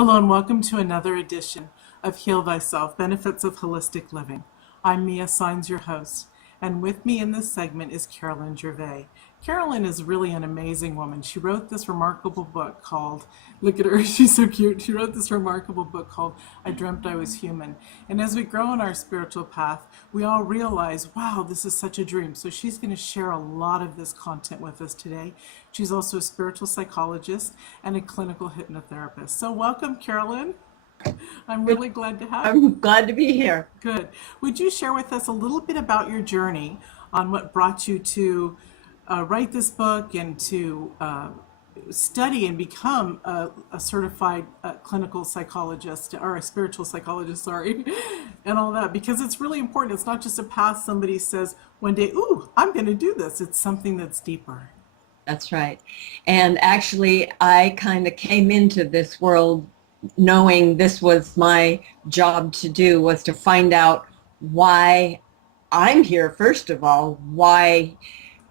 Hello and welcome to another edition of Heal Thyself, Benefits of Holistic Living. I'm Mia Saenz, your host, and with me in this segment is Carolyn Gervais. Carolyn is really an amazing woman. She wrote this remarkable book called, look at her, she's so cute. She wrote this remarkable book called I Dreamt I Was Human. And as we grow on our spiritual path, we all realize, wow, this is such a dream. So she's going to share a lot of this content with us today. She's also a spiritual psychologist and a clinical hypnotherapist. So welcome, Carolyn. I'm really glad to have you. I'm glad to be here. Good. Would you share with us a little bit about your journey on what brought you to write this book and to study and become a certified clinical psychologist or a spiritual psychologist, sorry, and all that? Because it's really important. It's not just a path somebody says one day, ooh, I'm going to do this. It's something that's deeper. That's right. And actually, I kind of came into this world knowing this was my job to do, was to find out why I'm here, first of all, why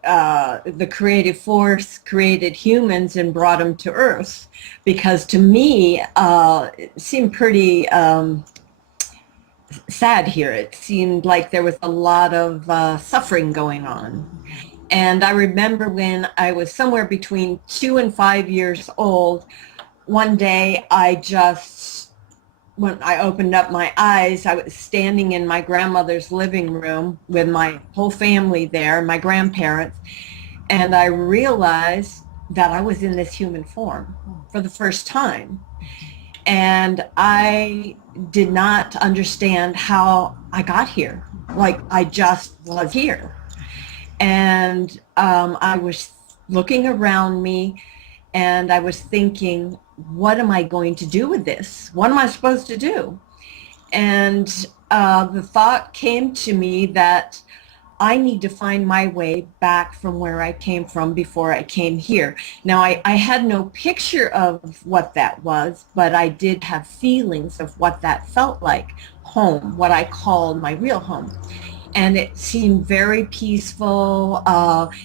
the creative force created humans and brought them to Earth. Because to me, it seemed pretty sad here. It seemed like there was a lot of suffering going on. And I remember when I was somewhere between 2 and 5 years old, one day when I opened up my eyes, I was standing in my grandmother's living room with my whole family there, my grandparents, and I realized that I was in this human form for the first time. And I did not understand how I got here. Like, I just was here. And I was looking around me and I was thinking, what am I going to do with this? What am I supposed to do? And the thought came to me that I need to find my way back from where I came from before I came here. Now, I had no picture of what that was, but I did have feelings of what that felt like, home, what I called my real home. And it seemed very peaceful.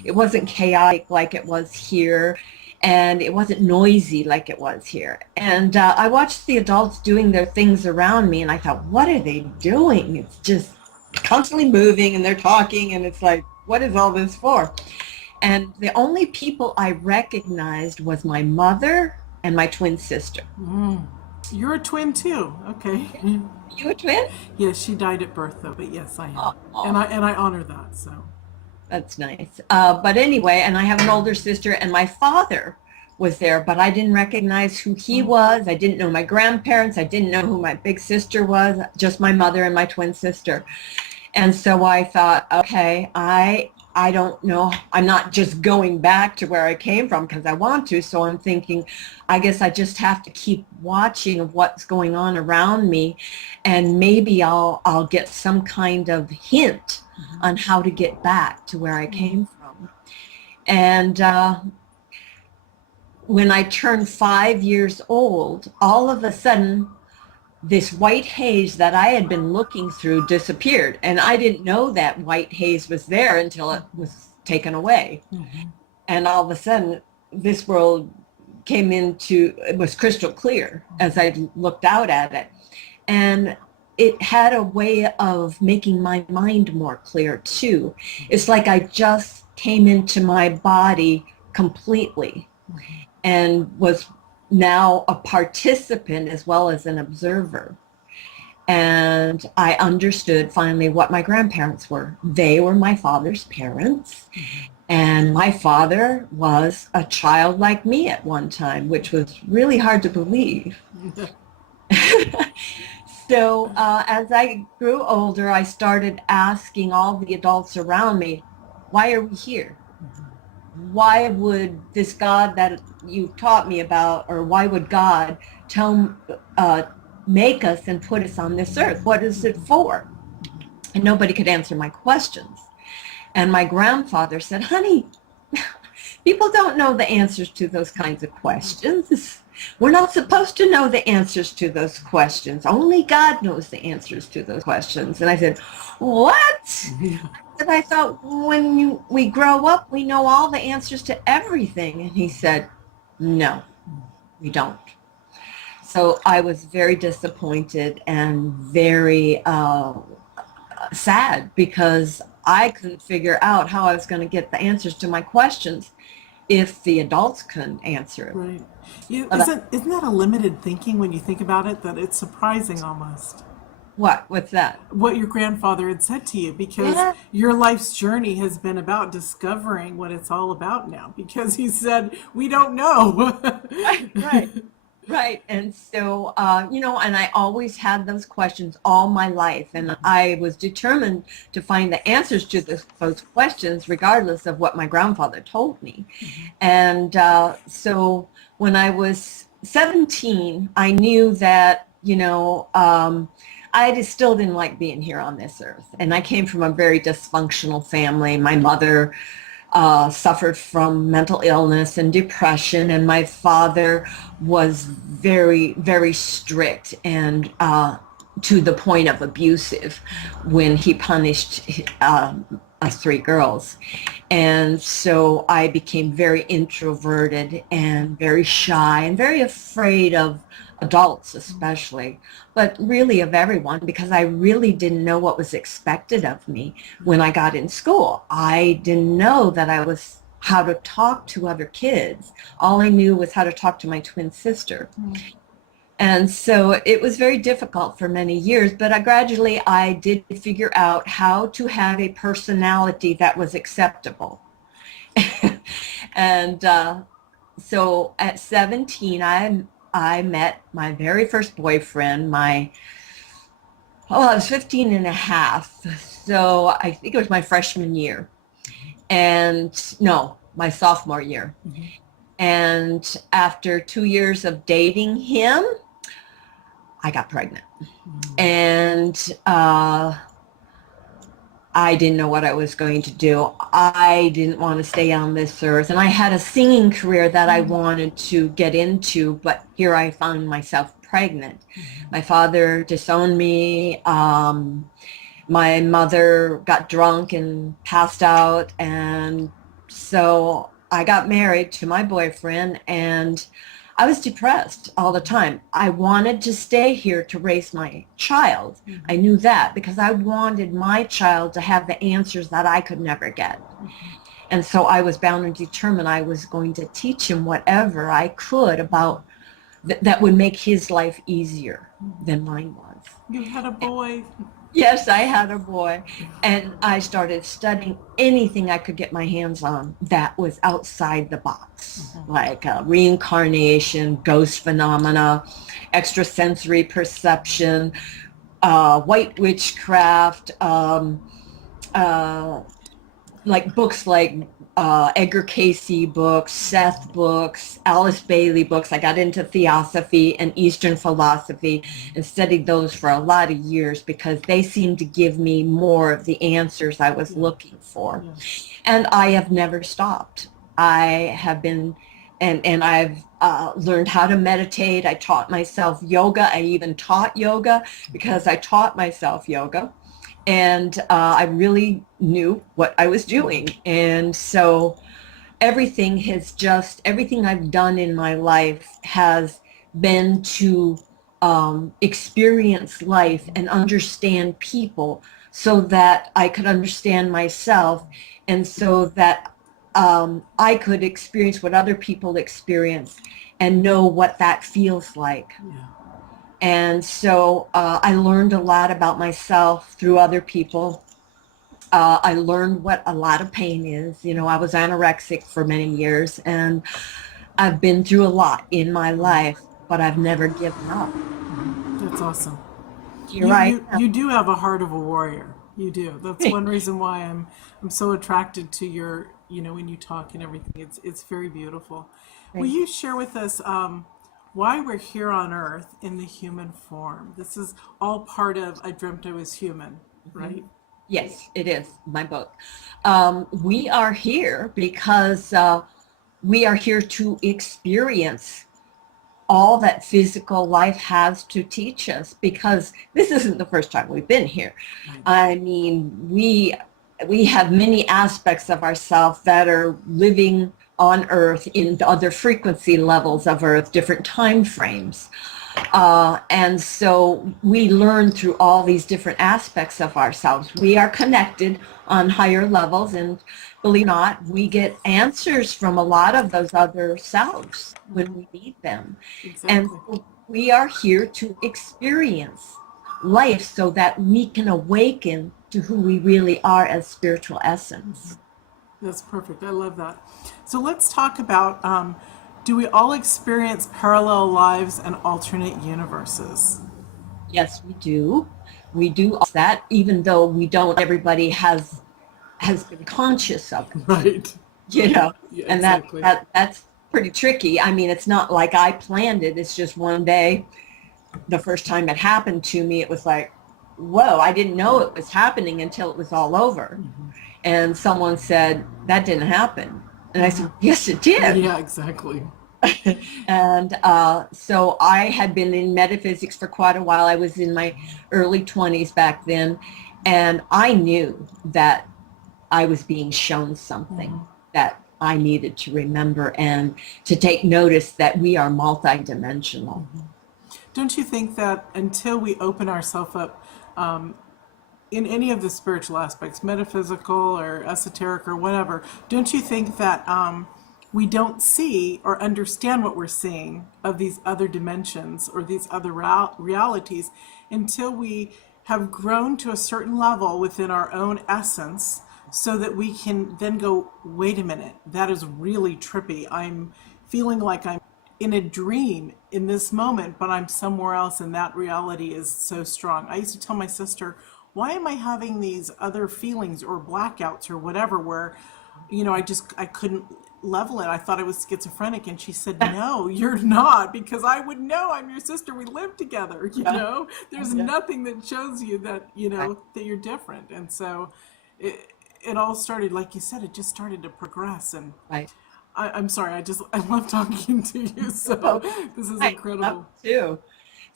It wasn't chaotic like it was here. And it wasn't noisy like it was here. And I watched the adults doing their things around me, and I thought, what are they doing? It's just constantly moving, and they're talking, and it's like, what is all this for? And the only people I recognized was my mother and my twin sister. Mm. You're a twin too. Okay. You a twin? Yes, she died at birth though, but yes, I am. Oh. And I honor that. So That's nice. But anyway, and I have an older sister, and my father was there, but I didn't recognize who he was. I didn't know my grandparents. I didn't know who my big sister was, just my mother and my twin sister. And so I thought, okay, I don't know. I'm not just going back to where I came from because I want to. So I'm thinking, I guess I just have to keep watching of what's going on around me, and maybe I'll get some kind of hint on how to get back to where I came from. And when I turned 5 years old, all of a sudden, this white haze that I had been looking through disappeared. And I didn't know that white haze was there until it was taken away. Mm-hmm. And all of a sudden, this world it was crystal clear as I looked out at it. And it had a way of making my mind more clear too. It's like I just came into my body completely and was now a participant as well as an observer. And I understood finally what my grandparents were. They were my father's parents. And my father was a child like me at one time, which was really hard to believe. So as I grew older, I started asking all the adults around me, why are we here? Why would this God that you taught me about, or why would God make us and put us on this earth? What is it for? And nobody could answer my questions. And my grandfather said, honey, people don't know the answers to those kinds of questions. We're not supposed to know the answers to those questions. Only God knows the answers to those questions. And I said, what? And I thought, when we grow up, we know all the answers to everything. And he said, no, we don't. So I was very disappointed and very sad because I couldn't figure out how I was going to get the answers to my questions if the adults couldn't answer it. Right. You, But isn't that a limited thinking when you think about it? That it's surprising almost what? What's that? what your grandfather had said to you, because Yeah. your life's journey has been about discovering what it's all about now. Because he said, "We don't know." Right, right, right. And so, and I always had those questions all my life, and I was determined to find the answers to those questions, regardless of what my grandfather told me. And so, when I was 17, I knew that, I just still didn't like being here on this earth. And I came from a very dysfunctional family. My mother suffered from mental illness and depression, and my father was very, very strict and to the point of abusive when he punished us three girls. And so I became very introverted and very shy and very afraid of adults especially, but really of everyone, because I really didn't know what was expected of me when I got in school. I didn't know that I was how to talk to other kids. All I knew was how to talk to my twin sister. And so it was very difficult for many years, but I did figure out how to have a personality that was acceptable. And so at 17, I met my very first boyfriend, I was 15 and a half. So I think it was my freshman year. And no, my sophomore year. And after 2 years of dating him, I got pregnant. And I didn't know what I was going to do. I didn't want to stay on this earth. And I had a singing career that I wanted to get into, but here I found myself pregnant. My father disowned me. My mother got drunk and passed out. And so I got married to my boyfriend, and I was depressed all the time. I wanted to stay here to raise my child. I knew that because I wanted my child to have the answers that I could never get. And so I was bound and determined I was going to teach him whatever I could about that would make his life easier than mine was. You had a boy. Yes, I had a boy, and I started studying anything I could get my hands on that was outside the box, like reincarnation, ghost phenomena, extrasensory perception, white witchcraft, like books like Edgar Cayce books, Seth books, Alice Bailey books. I got into theosophy and Eastern philosophy and studied those for a lot of years because they seemed to give me more of the answers I was looking for. And I have never stopped. I have been, and I've learned how to meditate. I taught myself yoga. I even taught yoga because I taught myself yoga. And I really knew what I was doing. And so everything I've done in my life has been to experience life and understand people so that I could understand myself, and so that I could experience what other people experience and know what that feels like. Yeah. And so I learned a lot about myself through other people. I learned what a lot of pain is. I was anorexic for many years, and I've been through a lot in my life, but I've never given up. That's awesome. You're right. You do have a heart of a warrior. You do. That's one reason why I'm so attracted to your, when you talk and everything. It's very beautiful. Will you share with us why we're here on Earth in the human form? This is all part of I Dreamt I Was Human, right? Yes, it is my book. We are here because we are here to experience all that physical life has to teach us, because this isn't the first time we've been here. I mean, we have many aspects of ourselves that are living on Earth in other frequency levels of Earth, different time frames. And so we learn through all these different aspects of ourselves. We are connected on higher levels, and believe it or not, we get answers from a lot of those other selves when we need them. And Exactly. so we are here to experience life so that we can awaken to who we really are as spiritual essence. That's perfect. I love that. So let's talk about, do we all experience parallel lives and alternate universes? Yes, we do. We do that, even though we don't, everybody has been conscious of it, Right. you know, Yeah, and exactly. that's pretty tricky. I mean, it's not like I planned it. It's just one day, the first time it happened to me, it was like, whoa, I didn't know it was happening until it was all over. And someone said, that didn't happen. And I said, yes, it did. Yeah, exactly. And so I had been in metaphysics for quite a while. I was in my early 20s back then. And I knew that I was being shown something that I needed to remember and to take notice that we are multidimensional. Don't you think that until we open ourselves up in any of the spiritual aspects, metaphysical or esoteric or whatever, don't you think that we don't see or understand what we're seeing of these other dimensions or these other realities until we have grown to a certain level within our own essence so that we can then go, wait a minute, that is really trippy. I'm feeling like I'm in a dream in this moment, but I'm somewhere else, and that reality is so strong. I used to tell my sister, why am I having these other feelings or blackouts or whatever where, I couldn't level it. I thought I was schizophrenic. And she said, no, you're not, because I would know. I'm your sister. We live together, There's Yeah. nothing that shows you that, that you're different. And so it all started, like you said, it just started to progress. And Right. I'm sorry, I love talking to you. So this is Right. Love incredible. too.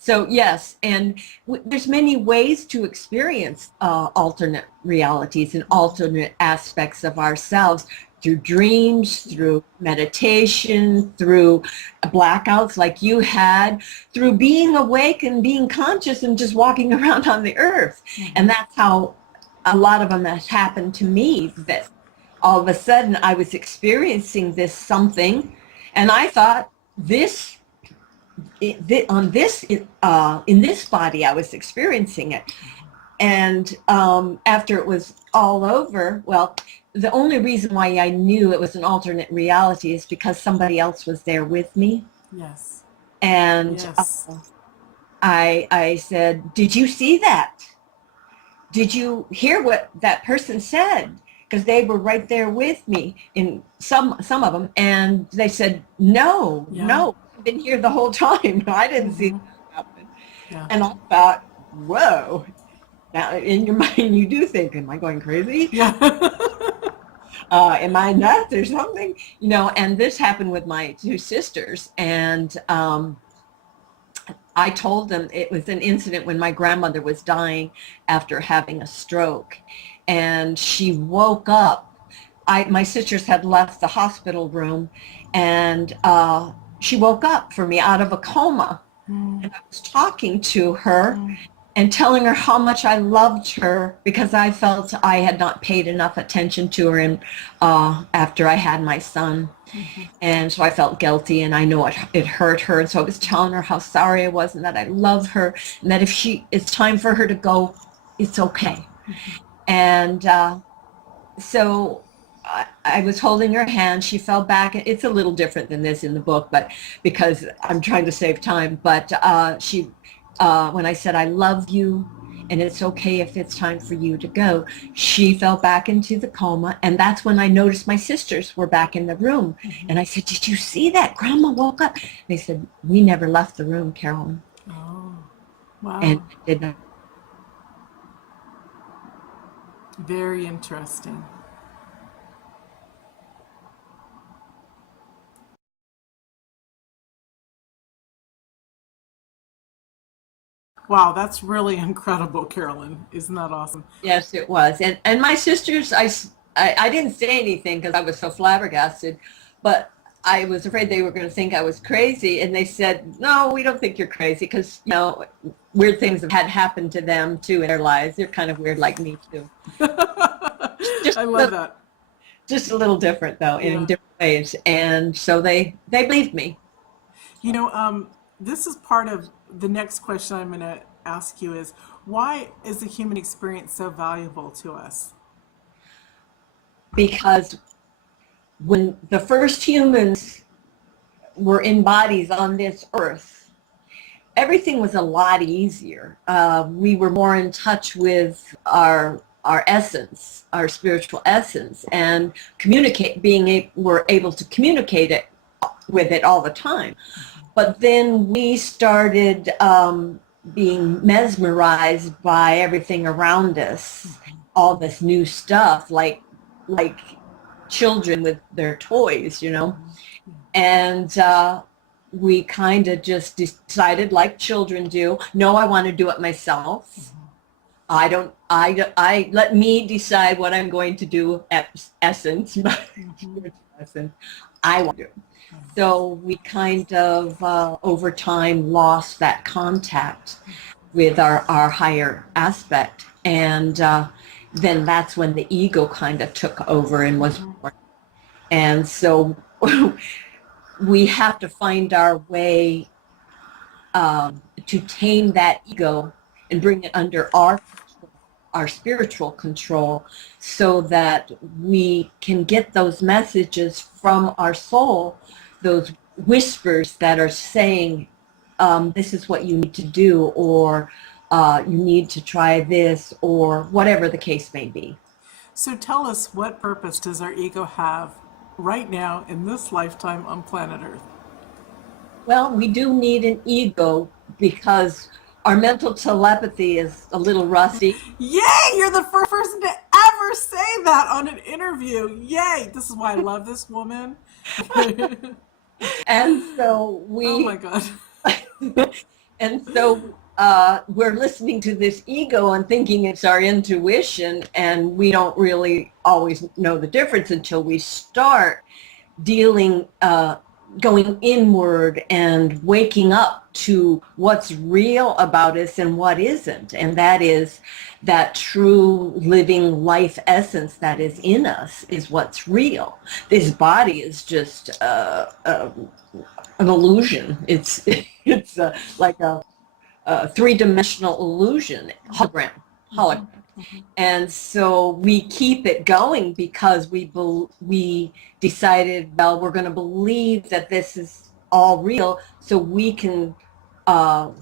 So yes, and there's many ways to experience alternate realities and alternate aspects of ourselves through dreams, through meditation, through blackouts like you had, through being awake and being conscious and just walking around on the earth. And that's how a lot of them has happened to me, that all of a sudden I was experiencing this something and I thought this on this in this body I was experiencing it. And after it was all over, well, the only reason why I knew it was an alternate reality is because somebody else was there with me. Yes. And Yes. I said, did you see that? Did you hear what that person said? Because they were right there with me, in some of them, and they said, no, Yeah. no, I've been here the whole time. I didn't see that happen. Yeah. And I thought, whoa. Now, in your mind, you do think, am I going crazy? Yeah. Am I nuts or something? And this happened with my two sisters. And I told them it was an incident when my grandmother was dying after having a stroke. And she woke up. My sisters had left the hospital room, and she woke up for me out of a coma. And I was talking to her and telling her how much I loved her because I felt I had not paid enough attention to her after I had my son. And so I felt guilty, and I know it hurt her. And so I was telling her how sorry I was and that I love her, and that if it's time for her to go, it's okay. And so I was holding her hand. She fell back. It's a little different than this in the book, but because I'm trying to save time. But when I said, I love you, and it's okay if it's time for you to go, she fell back into the coma. And that's when I noticed my sisters were back in the room. And I said, did you see that? Grandma woke up. They said, we never left the room, Carolyn. Oh, wow. And did not. Very interesting. Wow, that's really incredible, Carolyn. Isn't that awesome? Yes, it was. And my sisters, I didn't say anything because I was so flabbergasted, but I was afraid they were going to think I was crazy, and they said, "No, we don't think you're crazy because weird things have had happened to them too in their lives. They're kind of weird like me too. Just I a love little, that. just a little different though, in Yeah. different ways." And so they believed me. You know, this is part of the next question I'm going to ask you is why is the human experience so valuable to us? Because when the first humans were in bodies on this earth, everything was a lot easier. We were more in touch with our essence, our spiritual essence, and were able to communicate it with it all the time. But then we started being mesmerized by everything around us, all this new stuff, like children with their toys, and we kind of just decided, like children do, no, I want to do it myself. I let me decide what I'm going to do at essence, my spiritual essence. I want to do. So we kind of, over time, lost that contact with our higher aspect. And then that's when the ego kind of took over and was born. And so we have to find our way to tame that ego and bring it under our spiritual control so that we can get those messages from our soul, those whispers that are saying, this is what you need to do, or you need to try this, or whatever the case may be. So tell us, what purpose does our ego have right now in this lifetime on planet Earth? Well, we do need an ego because our mental telepathy is a little rusty. Yay! You're the first person to ever say that on an interview. Yay! This is why I love this woman. And so Oh my God. and so we're listening to this ego and thinking it's our intuition, and we don't really always know the difference until we start dealing, going inward and waking up to what's real about us and what isn't. And that is that true living life essence that is in us is what's real. This body is just an illusion. It's like a three-dimensional illusion, hologram. And so we keep it going because we decided, well, we're going to believe that this is all real, so we can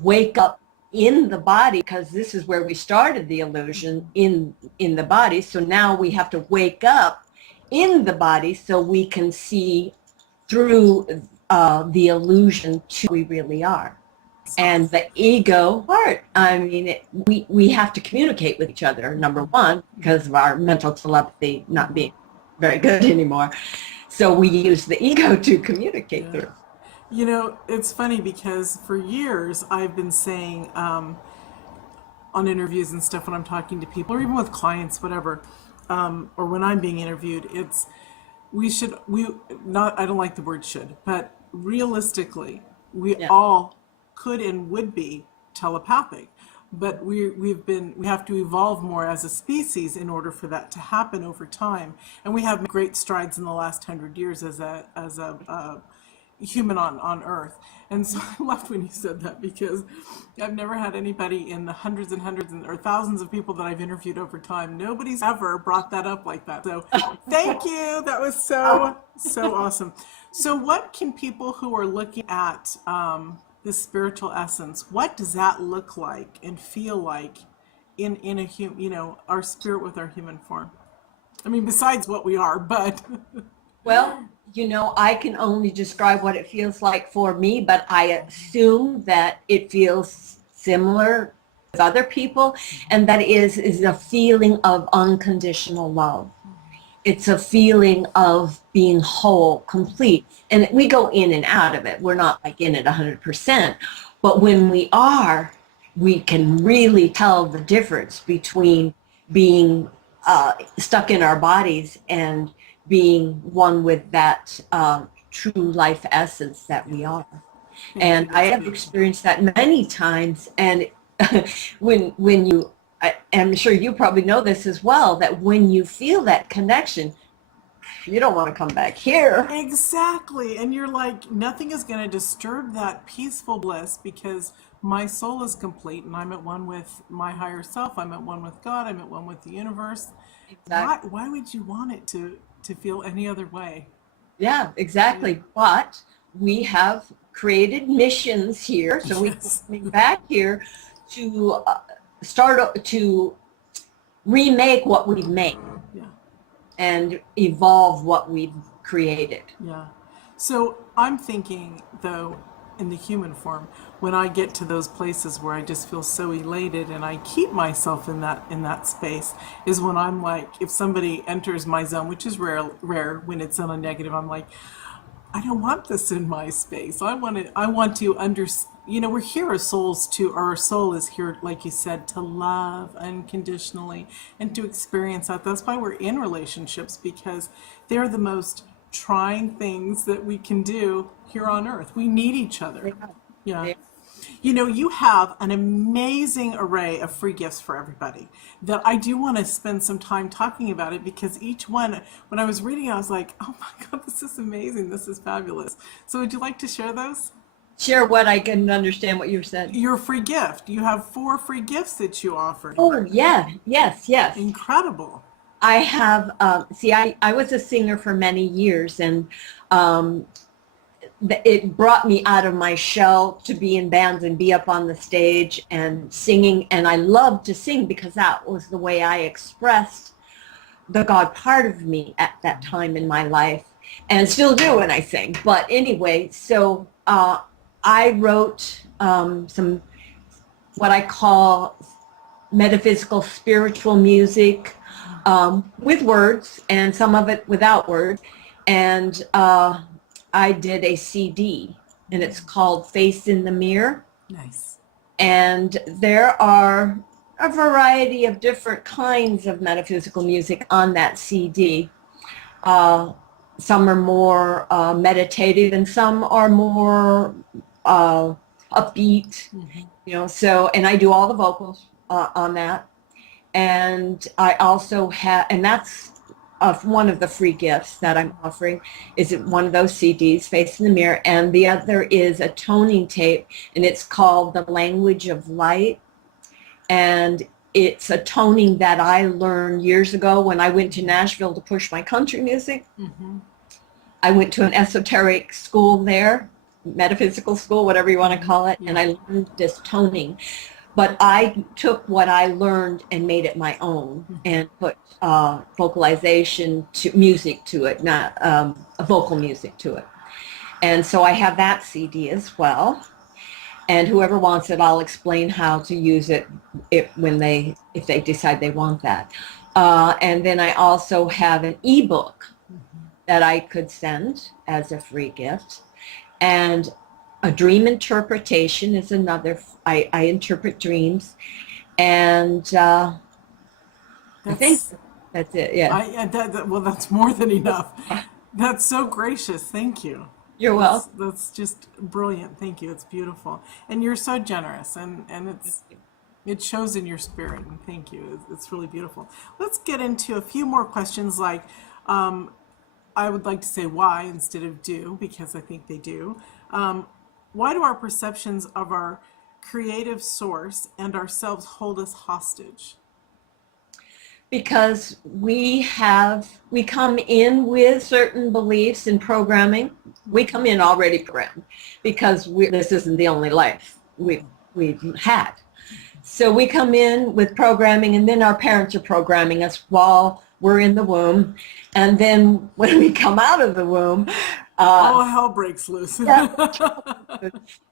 wake up in the body, because this is where we started the illusion, in the body. So now we have to wake up in the body so we can see through the illusion to who we really are. And the ego part, I mean, we have to communicate with each other, number one, because of our mental telepathy not being very good anymore. So we use the ego to communicate through. You know, it's funny because for years I've been saying on interviews and stuff when I'm talking to people, or even with clients, whatever, or when I'm being interviewed, it's I don't like the word should, but realistically, we all could and would be telepathic, but we have to evolve more as a species in order for that to happen over time. And we have made great strides in the last 100 years as a human on Earth. And so I loved when you said that, because I've never had anybody in the hundreds and hundreds or thousands of people that I've interviewed over time, nobody's ever brought that up like that. So thank you. That was so awesome. So what can people who are looking at this spiritual essence, what does that look like and feel like in a human, our spirit with our human form? I mean, besides what we are, but Well, I can only describe what it feels like for me, but I assume that it feels similar with other people, and that is a feeling of unconditional love. It's a feeling of being whole, complete. And we go in and out of it. We're not like in it 100%. But when we are, we can really tell the difference between being stuck in our bodies and being one with that true life essence that we are. Thank And you. I That's have beautiful. experienced that many times. And when you, I'm sure you probably know this as well, that when you feel that connection, you don't want to come back here. Exactly. And you're like, nothing is going to disturb that peaceful bliss because my soul is complete and I'm at one with my higher self. I'm at one with God. I'm at one with the universe. Exactly. Why would you want it to feel any other way? Yeah, Yeah. exactly. But we have created missions here, so we keep Yes. coming back here to start to remake what we've made Yeah. and evolve what we've created. Yeah. So I'm thinking, though, in the human form, when I get to those places where I just feel so elated and I keep myself in that space, is when I'm like, if somebody enters my zone, which is rare when it's on a negative, I'm like, I don't want this in my space. I want to we're here as souls to, our soul is here, like you said, to love unconditionally and to experience that. That's why we're in relationships, because they're the most trying things that we can do here on earth. We need each other. They are. Yeah. They are. You have an amazing array of free gifts for everybody that I do want to spend some time talking about it, because each one, when I was reading, I was like, oh my God, this is amazing. This is fabulous. So would you like to share those? Share what I can understand what you said. Your free gift. You have 4 free gifts that you offer. Oh, yeah, yes, yes. Incredible. I have, see, I was a singer for many years, and um, it brought me out of my shell to be in bands and be up on the stage and singing. And I loved to sing because that was the way I expressed the God part of me at that time in my life, and still do when I sing. But anyway, so I wrote some what I call metaphysical spiritual music with words and some of it without words. And I did a CD, and it's called Face in the Mirror. Nice. And there are a variety of different kinds of metaphysical music on that CD. Some are more meditative, and some are more upbeat. So, and I do all the vocals on that. And I also have, and that's one of the free gifts that I'm offering, is one of those CDs, Face in the Mirror, and the other is a toning tape, and it's called The Language of Light. And it's a toning that I learned years ago when I went to Nashville to push my country music. I went to an esoteric school there, metaphysical school, whatever you want to call it, and I learned this toning. But I took what I learned and made it my own, and put vocalization to music to it, not vocal music to it. And so I have that CD as well. And whoever wants it, I'll explain how to use it if they decide they want that. And then I also have an ebook that I could send as a free gift. And a dream interpretation is another. I interpret dreams. And I think that's it. Yeah. Well, that's more than enough. That's so gracious. Thank you. You're welcome. That's just brilliant. Thank you. It's beautiful. And you're so generous, and it shows in your spirit. And thank you. It's really beautiful. Let's get into a few more questions, like I would like to say why instead of do, because I think they do. Why do our perceptions of our creative source and ourselves hold us hostage? Because we come in with certain beliefs and programming. We come in already programmed, because this isn't the only life we've had. So we come in with programming, and then our parents are programming us while we're in the womb. And then when we come out of the womb, all hell breaks loose. yeah,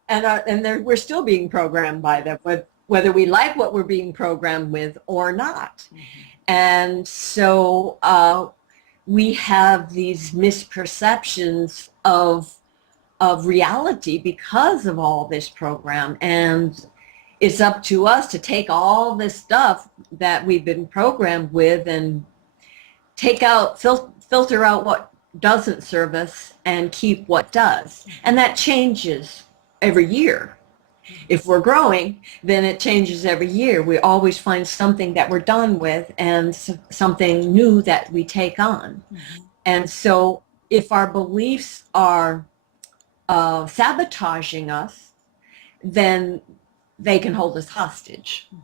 and we're still being programmed by them, whether we like what we're being programmed with or not. And so we have these misperceptions of reality because of all this program. And it's up to us to take all this stuff that we've been programmed with and filter out what doesn't serve us and keep what does. And that changes every year. If we're growing, then it changes every year. We always find something that we're done with and something new that we take on. Mm-hmm. And so if our beliefs are sabotaging us, then they can hold us hostage. Mm-hmm.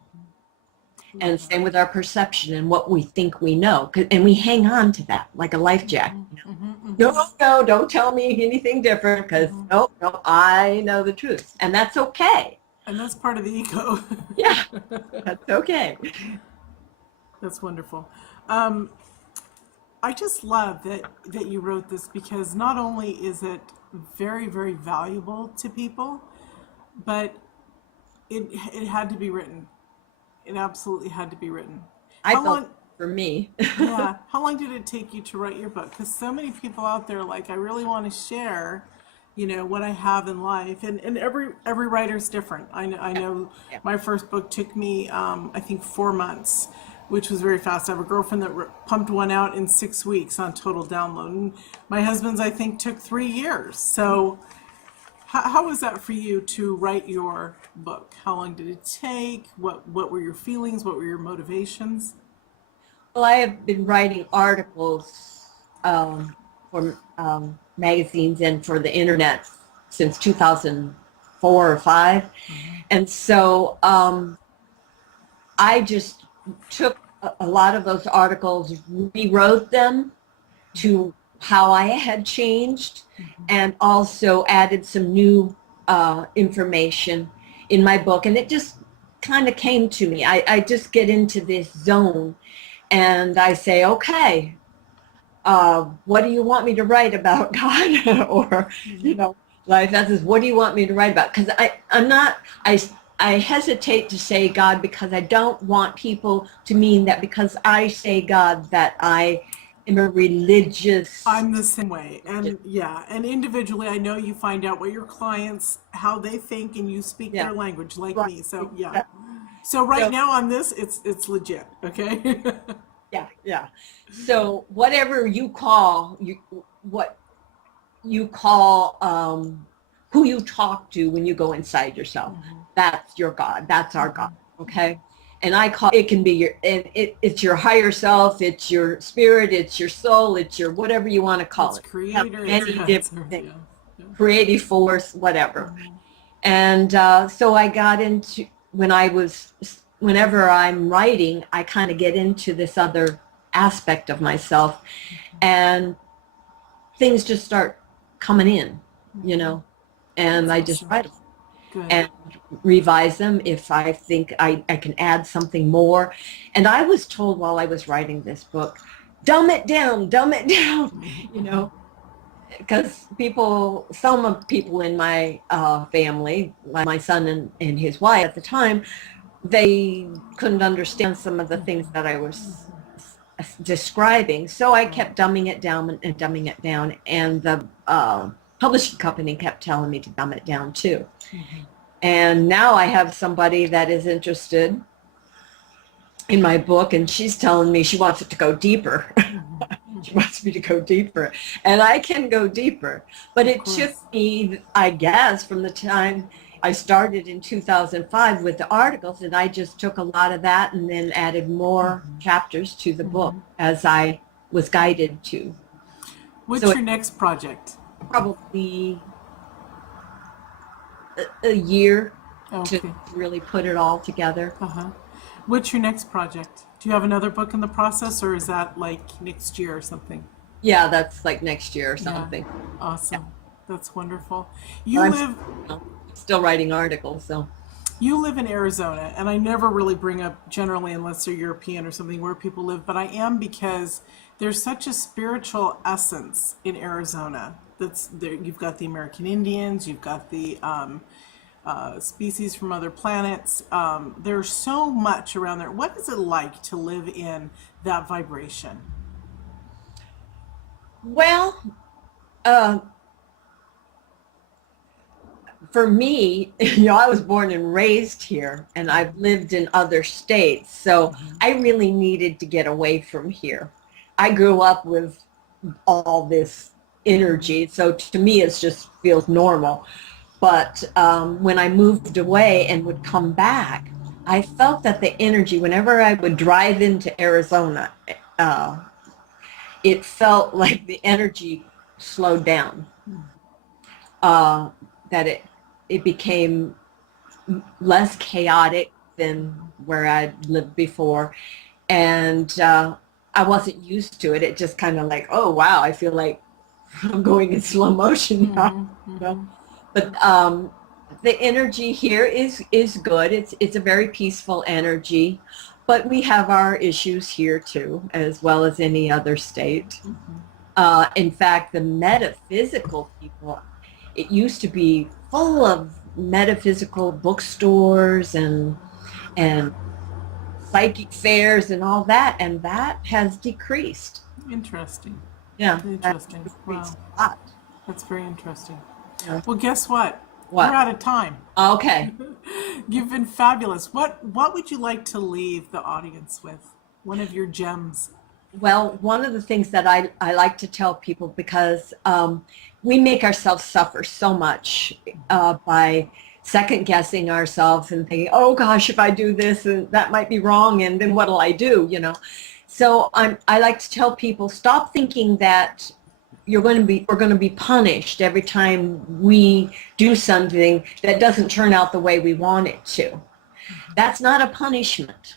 And same with our perception and what we think we know. And we hang on to that like a life jacket. Mm-hmm, mm-hmm. No, don't tell me anything different because no, I know the truth. And that's okay. And that's part of the ego. Yeah, that's okay. That's wonderful. I just love that you wrote this because not only is it very, very valuable to people, but it had to be written. It absolutely had to be written. I felt for me. Yeah. How long did it take you to write your book? Because so many people out there, like, I really want to share, what I have in life. And every writer's different. I know yeah. My first book took me, I think, 4 months, which was very fast. I have a girlfriend that pumped one out in 6 weeks on total download. And my husband's, I think, took 3 years. So how was that for you to write your book? How long did it take? What were your feelings? What were your motivations? Well, I have been writing articles for magazines and for the internet since 2004 or 5. Mm-hmm. And so I just took a lot of those articles, rewrote them to how I had changed, mm-hmm. and also added some new information in my book. And it just kind of came to me. I just get into this zone and I say, okay, what do you want me to write about, God? Or, life says, what do you want me to write about? Because I hesitate to say God because I don't want people to mean that because I say God that I am a religious. I'm the same way. And yeah, and individually, I know you find out what your clients, how they think, and you speak their language like right. me. So yeah. So now on this, it's legit. Okay. Yeah. So whatever you call who you talk to when you go inside yourself, mm-hmm. that's your God. That's our God. Okay. And I call it can be it's your higher self, it's your spirit, it's your soul, it's your whatever you want to call it. Creator, any different things, creative force, whatever. Mm-hmm. And so I got into whenever I'm writing, I kind of get into this other aspect of myself, mm-hmm. and things just start coming in, and I just write them. Good. And revise them if I think I can add something more. And I was told while I was writing this book, dumb it down, because some people in my family, my son and his wife at the time, they couldn't understand some of the things that I was describing. So I kept dumbing it down and dumbing it down. And the publishing company kept telling me to dumb it down too. Mm-hmm. And now I have somebody that is interested in my book, and she's telling me she wants it to go deeper. Mm-hmm. She wants me to go deeper. And I can go deeper. But it took me, I guess, from the time I started in 2005 with the articles, and I just took a lot of that and then added more mm-hmm. chapters to the mm-hmm. book as I was guided to. What's your next project? Probably a year to really put it all together. Uh-huh. What's your next project? Do you have another book in the process, or is that like next year or something? Yeah, that's like next year or something. Yeah. Awesome. Yeah. That's wonderful. I'm still writing articles, so. You live in Arizona, and I never really bring up generally, unless they're European or something, where people live, but I am because there's such a spiritual essence in Arizona. That's there. You've got the American Indians, you've got the species from other planets. There's so much around there. What is it like to live in that vibration? Well, for me, I was born and raised here, and I've lived in other states, so mm-hmm. I really needed to get away from here. I grew up with all this energy. So to me, it just feels normal. But when I moved away and would come back, I felt that the energy, whenever I would drive into Arizona, uh, it felt like the energy slowed down. That it became less chaotic than where I'd lived before, and I wasn't used to it. It just kind of like, oh wow, I feel like I'm going in slow motion now. You know? But the energy here is good. It's a very peaceful energy, but we have our issues here too, as well as any other state. In fact, the metaphysical people, it used to be full of metaphysical bookstores and psychic fairs and all that, and that has decreased. Interesting. Yeah, Interesting. decreased Wow. a lot. That's very interesting. Yeah. Well, guess what? What? We're out of time. Okay. You've been fabulous. What would you like to leave the audience with? One of your gems. Well, one of the things that I like to tell people, because we make ourselves suffer so much by second guessing ourselves and thinking, oh gosh, if I do this, and that might be wrong, and then what'll I do, you know? So I like to tell people, stop thinking that we're going to be punished every time we do something that doesn't turn out the way we want it to. That's not a punishment.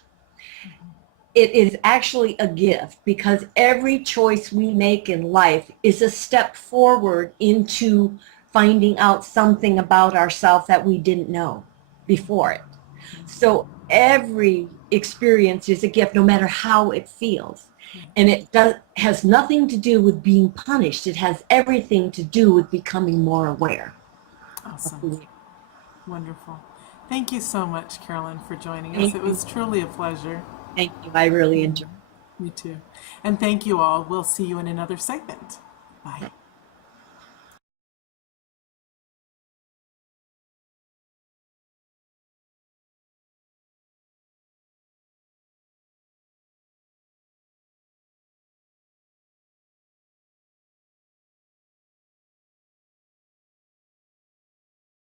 It is actually a gift, because every choice we make in life is a step forward into finding out something about ourselves that we didn't know before it. So every experience is a gift, no matter how it feels. And it has nothing to do with being punished. It has everything to do with becoming more aware. Awesome. Wonderful. Thank you so much, Carolyn, for joining us. Thank It was truly a pleasure. Thank you. I really enjoyed it. Me too. And thank you all. We'll see you in another segment. Bye.